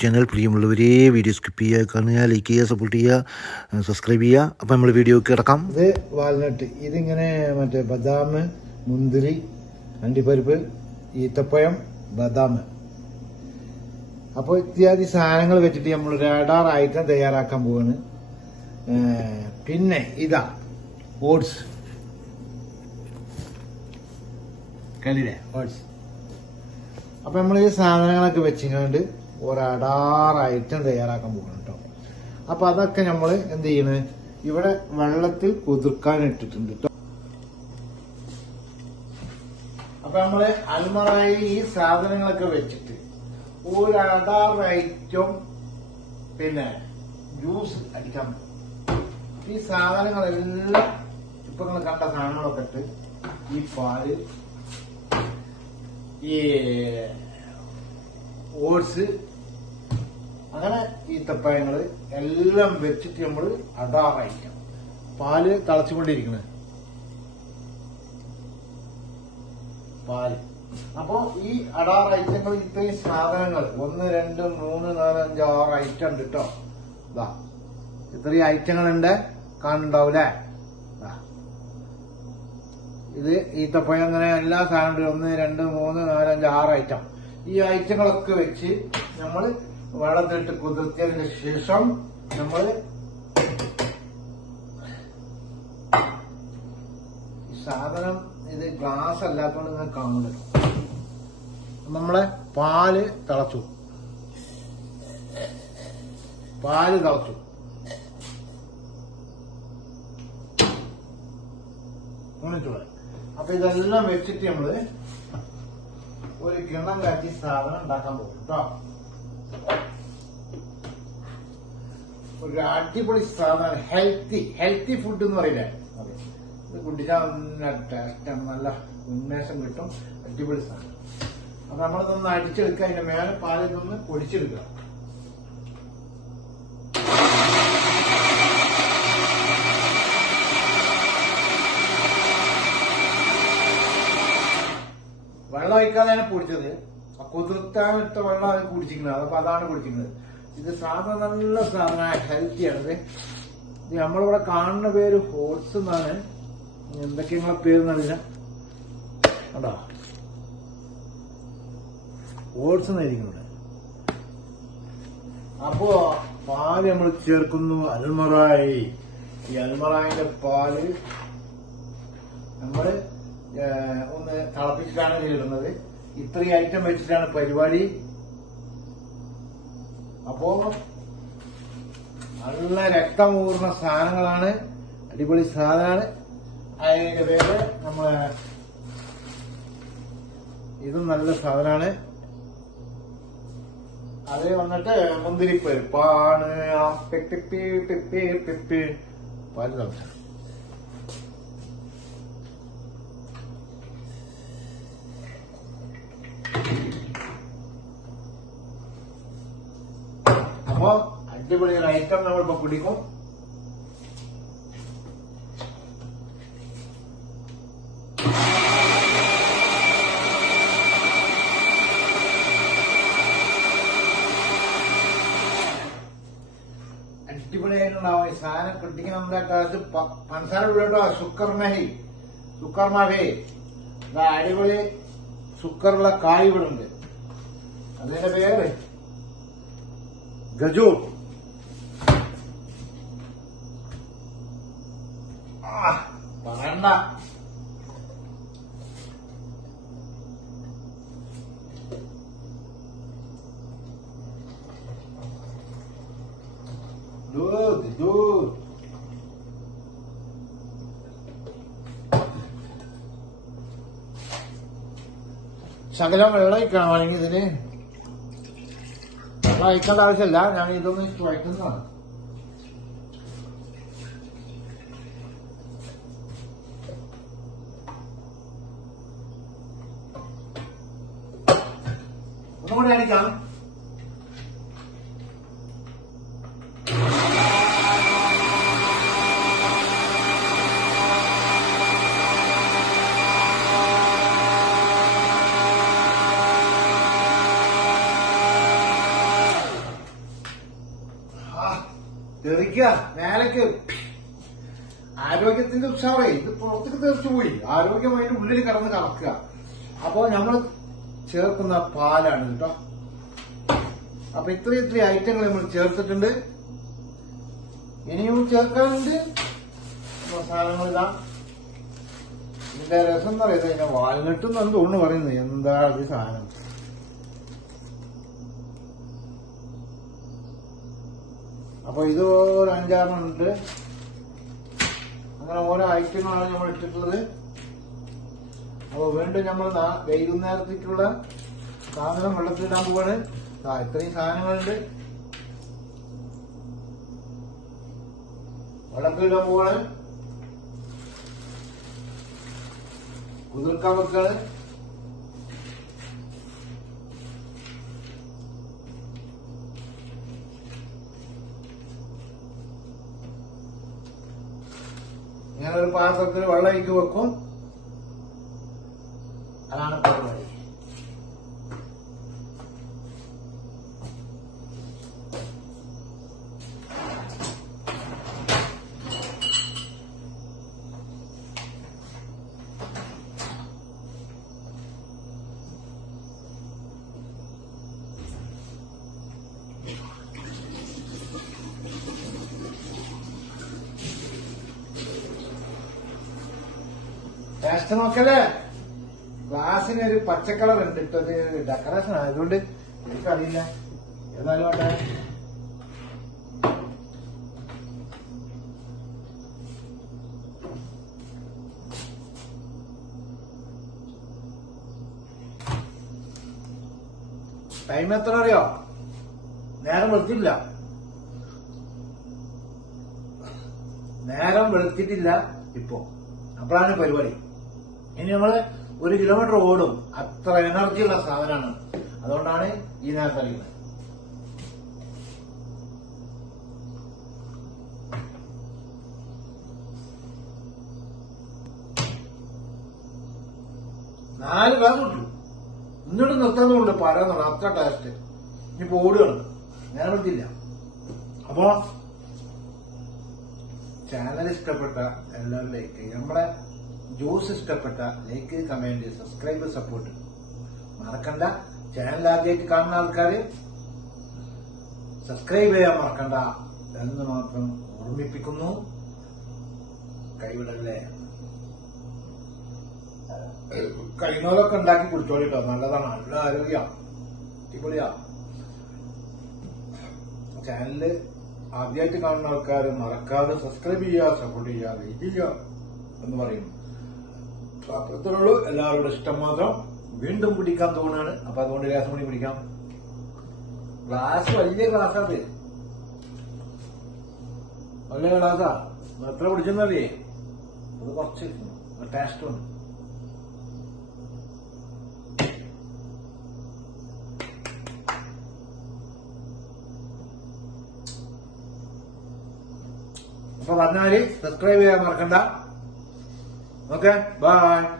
Channel പ്രിയമുള്ളവരെ video skip ചെയ്യുക കാണുക ലൈക്ക് ചെയ്യുക സപ്പോർട്ട് ചെയ്യുക സബ്സ്ക്രൈബ് ചെയ്യുക. അപ്പം നമ്മൾ വീഡിയോ കിടക്കാം. ഇത് വാൽനട്ട്. ഇതിങ്ങനെ മറ്റേ ബദാം മുന്തിരി അണ്ടിപ്പരിപ്പ് ഈത്തപ്പഴം ബദാം. അപ്പോൾ ഇത്യാദി സാധനങ്ങൾ വെച്ചിട്ട് നമ്മൾ അടാർ ഐറ്റം തയ്യാറാക്കാൻ പോവാണ്. പിന്നെ ഇതാ ഓട്സ് കല്ലിലെ ഓട്സ് അപ്പം നമ്മൾ ഈ സാധനങ്ങളൊക്കെ വെച്ചിങ്ങാണ്ട് ഒരു അടാർ ഐറ്റം തയ്യാറാക്കാൻ പോകണം കേട്ടോ അപ്പൊ അതൊക്കെ നമ്മൾ എന്ത് ചെയ്യണ്? ഇവിടെ വെള്ളത്തിൽ കുതിർക്കാൻ ഇട്ടിട്ടുണ്ട് കേട്ടോ അപ്പൊ നമ്മൾ അൽമറായി ഈ സാധനങ്ങളൊക്കെ വെച്ചിട്ട് ഒരടാറായിട്ടും പിന്നെ ജ്യൂസ് അടിക്കാൻ ഈ സാധനങ്ങളെല്ലാം ഇപ്പൊ നിങ്ങൾ കണ്ട സാധനങ്ങളൊക്കെ ഇട്ട് ഈ പാൽ ഈ ഓട്സ് അങ്ങനെ ഈ ഈത്തപ്പഴങ്ങൾ എല്ലാം വെച്ചിട്ട് നമ്മൾ അടാറായിരിക്കണം പാൽ തിളച്ചുകൊണ്ടിരിക്കുന്നത് പാൽ. അപ്പോ ഈ അടാർ ഐറ്റങ്ങൾ ഇത്രയും സാധനങ്ങൾ ഒന്ന് രണ്ട് മൂന്ന് നാല് അഞ്ച് ആറ് ഐറ്റം ഉണ്ട് കേട്ടോ ഇതാ ഇത്രയും ഐറ്റങ്ങളുണ്ട്. കാണുന്നുണ്ടാവൂലേ? ദാ. ഇത് ഈത്തപ്പഴം അങ്ങനെ എല്ലാ സാധനങ്ങളും ഒന്ന് രണ്ട് മൂന്ന് നാല് അഞ്ച് ആറ് ഐറ്റം. ഈ ഐറ്റങ്ങളൊക്കെ വെച്ച് നമ്മൾ വെള്ളത്തിലിട്ട് കുതിർത്തിയതിന് ശേഷം നമ്മൾ സാധനം ഇത് ഗ്ലാസ് അല്ലാത്തതുകൊണ്ട് നിങ്ങൾ കാണുന്നത് നമ്മളെ പാൽ തിളച്ചു. പാൽ തിളച്ചു. അപ്പൊ ഇതെല്ലാം വെച്ചിട്ട് നമ്മൾ ഒരു കിണ്ണം കാച്ചി സാധനം ഉണ്ടാക്കാൻ പോകും കേട്ടോ. ഒരു അടിപൊളി സാധനം. ഹെൽത്തി ഹെൽത്തി ഫുഡ് എന്ന് പറയില്ലേ? ഇത് കുടിച്ചാൽ നല്ല ടേസ്റ്റാണ് നല്ല ഉന്മേഷം കിട്ടും. അടിപൊളി സാധനം. അപ്പൊ നമ്മളിതൊന്ന് അടിച്ചെടുക്കുക. അതിന്റെ മേലെ പാലിൽ നിന്ന് പൊടിച്ചെടുക്കുക. വെള്ളം ഒഴിക്കാതെയാണ് പൊടിച്ചത്. കുതിർത്താനിട്ട വെള്ളമാണ് കുടിച്ചിരിക്കുന്നത്. അപ്പൊ അതാണ് കുടിക്കുന്നത് ഇത് സാധനം നല്ല സാധനമാണ് ഹെൽത്തിയാണ് ഇത് നമ്മളിവിടെ കാണുന്ന പേര് ഹോട്സ് എന്നാണ്. എന്തൊക്കെ നിങ്ങളെ പേര് എന്നറിയില്ല കണ്ടോ? ഓട്സ് എന്നായിരിക്കും ഇവിടെ. അപ്പോ പാൽ നമ്മൾ ചേർക്കുന്നു. അൽമറായി. ഈ അൽമറായിന്റെ പാൽ നമ്മൾ ഒന്ന് തിളപ്പിച്ചിട്ടാണ് ഇതിലിടുന്നത് ഇത്രയും ഐറ്റം വെച്ചിട്ടാണ് പരിപാടി. അപ്പോ നല്ല രക്തമൂർന്ന സാധനങ്ങളാണ്. അടിപൊളി സാധനമാണ് അതിനൊക്കെ പേര് നമ്മളെ ഇതും നല്ല സാധനമാണ്. അത് വന്നിട്ട് മുന്തിരിപ്പരിപ്പാണ്. പാൽ തിളച്ച അപ്പോ അടിപൊളി ഒരു ഐറ്റം നമ്മളിപ്പോ കുടിക്കും അടിപൊളിയായിട്ടുണ്ടാവും ഈ സാധനം കിട്ടിക്ക് നമ്മുടെ കാലത്ത് പൻസാര ഇടട്ടോ സുക്കർ മഹി സുക്കർ ഇതാ അടിപൊളി സുക്കറുള്ള കായ് ഇവിടെ അതിന്റെ പേര് ആ, പറയണ്ട. Good, good. ശകലം വെള്ളം ഒഴിക്കണം അല്ലെങ്കിൽ ഇതിന്. വെള്ളം അയക്കേണ്ട ആവശ്യമില്ല. ഞാൻ ഇതൊന്ന് വയ്ക്കുന്നതാണ് ഒന്നുകൂടി അടിക്കാം ആരോഗ്യത്തിന്റെ ഉത്സാഹേ ഇത് പുറത്തേക്ക് തെറിച്ചു പോയി. അതിന്റെ ഉള്ളിൽ കടന്ന് കറക്കുക. അപ്പൊ നമ്മൾ ചേർക്കുന്ന പാലാണ് കേട്ടോ അപ്പൊ ഇത്രയും ഇത്രയും ഐറ്റങ്ങൾ നമ്മൾ ചേർത്തിട്ടുണ്ട്. ഇനിയും ചേർക്കാനുണ്ട്. സാധനങ്ങൾ ഇതാ. ഇതിന്റെ രസം എന്ന് പറയുന്നത് ഇതിന്റെ വാൽനട്ട് എന്നാണ് തോന്നുന്നു പറയുന്നത്. എന്താ അത് സാധനം? അപ്പൊ ഇത് ഒരു അഞ്ചാറെണ്ണം ഉണ്ട്. അങ്ങനെ ഓരോ ഐറ്റങ്ങളാണ് നമ്മൾ ഇട്ടിട്ടുള്ളത്. അപ്പൊ വീണ്ടും നമ്മൾ വൈകുന്നേരത്തേക്കുള്ള സാധനം വെള്ളത്തിലിടാൻ പോവാണ്. ഇത്രയും സാധനങ്ങളുണ്ട്. വെള്ളത്തിലിടാൻ പോവാണ്. കുതിർക്കാൻ വെക്കാണ്. ഇങ്ങനെ ഒരു പാത്രത്തിൽ വെള്ളം ഇട്ട് വെക്കും അതാണ് പരിപാടി ടേസ്റ്റ് നോക്കല്ലേ? ഗ്ലാസ്സിന് ഒരു പച്ചക്കളർ ഉണ്ട്. ഇട്ടത് ഡെക്കറേഷൻ ആയതുകൊണ്ട് എനിക്കറിയില്ല എന്നാലും ആട്ടെ ടൈം എത്ര അറിയോ? നേരം വെളുത്തില്ല നേരം വെളുത്തിട്ടില്ല ഇപ്പോ. അപ്പോഴാണ് പരിപാടി. ഇനി നമ്മൾ ഒരു കിലോമീറ്റർ ഓടും. അത്ര എനർജിയുള്ള സാധനമാണ്. അതുകൊണ്ടാണ് ഈ നേരത്തെ അറിയുന്നത് നാല് ഗ്ലാസ് കുടിച്ചു ഇന്നിട്ട് നിർത്തുന്നുണ്ട് പറയാന്നുള്ളു അത്ര ടേസ്റ്റ് ഇനി ഓടുകയാണ്. ഞാൻ വെളുത്തില്ല അപ്പോ ചാനൽ ഇഷ്ടപ്പെട്ട എല്ലാവരും ലൈക്ക് നമ്മുടെ ജ്യൂസ് ഇഷ്ടപ്പെട്ട ലൈക്ക് കമന്റ് സബ്സ്ക്രൈബ് സപ്പോർട്ട് മറക്കണ്ട. ചാനൽ ആദ്യമായിട്ട് കാണുന്ന ആൾക്കാർ സബ്സ്ക്രൈബ് ചെയ്യാൻ മറക്കണ്ട എന്ന് മാത്രം ഓർമ്മിപ്പിക്കുന്നു. കൈവിടല്ലേ? കഴിയുന്നതൊക്കെ ഉണ്ടാക്കി കുടിച്ചോളിട്ടോ നല്ലതാണ്. നല്ല ആരോഗ്യ. അടിപൊളിയാ. ചാനൽ ആദ്യമായിട്ട് കാണുന്ന ആൾക്കാർ മറക്കാതെ സബ്സ്ക്രൈബ് ചെയ്യുക സപ്പോർട്ട് ചെയ്യുക വെയിറ്റ് ചെയ്യുക എന്ന് പറയുന്നു. അത്രയുള്ളൂ എല്ലാവരുടെ ഇഷ്ടം മാത്രം വീണ്ടും പിടിക്കാൻ തോന്നാണ്. അപ്പൊ അതുകൊണ്ട് ഗ്ലാസ് മണി പിടിക്കാം ഗ്ലാസ് വലിയ ഗ്ലാസ് അത് വലിയ ഗ്ലാസാ എത്ര പിടിച്ചെന്നറിയേ അത് കുറച്ച് ടേസ്റ്റ് ഉണ്ട്. അപ്പൊ പറഞ്ഞാൽ സബ്സ്ക്രൈബ് ചെയ്യാൻ മറക്കണ്ട. Okay, bye.